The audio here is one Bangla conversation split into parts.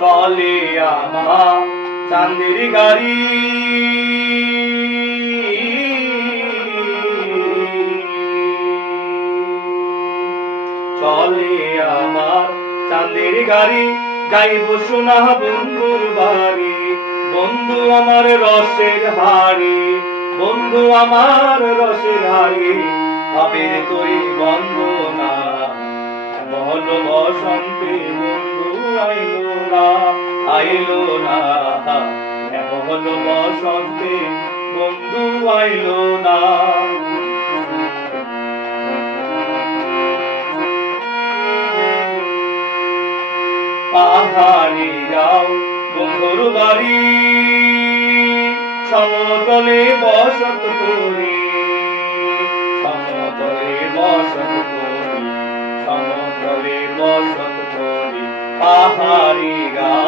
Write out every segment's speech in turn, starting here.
চলে আমার চান্দের গাড়ি। চলে আমার চাঁদের গাড়ি যাইব সোনা বন্ধুর বাড়ি। বন্ধু আমার রসের হাড়ি, বন্ধু আমার রসের হাড়ি। আবের তরি বন্দনা বল বসন্তে বন্ধু না আইলো না। বল বসন্তে বন্ধু আইলো না। পাহাড়ি যাও বন্ধুর বাড়ি, সমতলে বসত করি। সমতলে বসত করি, সমতলে বসত করি। পাহাড়ি গাও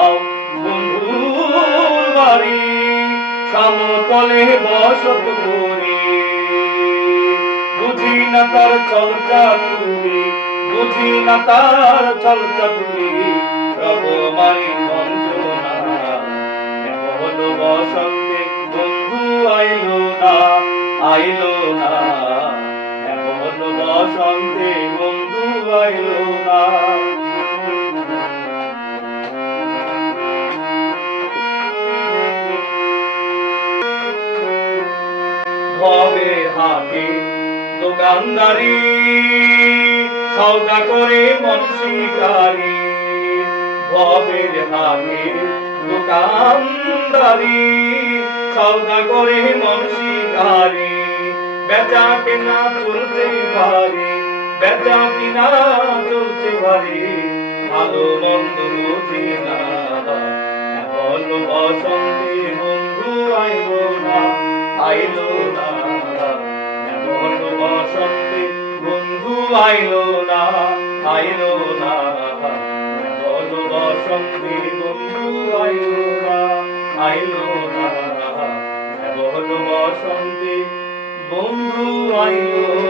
সমতলে বসত করি বুঝি না তার চলচা তুমি, বুঝি না তার চলচা তুমি। কেবল বসন্তে বন্ধু আইলো না আইলো না। কেবল বসন্তে ভবে হাটে দোকানদারি সৌদা করে মন শিকারি ভবের হাটে দোকানদারি সৌদা করে মন শিকারি বেচা কেনা চলতে পারি বেচা কিনা চলতে পারি ভালো মন্দ বুঝি না, এমন বসন্তে বন্ধু আইলো না। আইলো আইলো না এমন বসন্তে বন্ধু আইলো না আইলো না এমন বসন্তে বন্ধু আইলো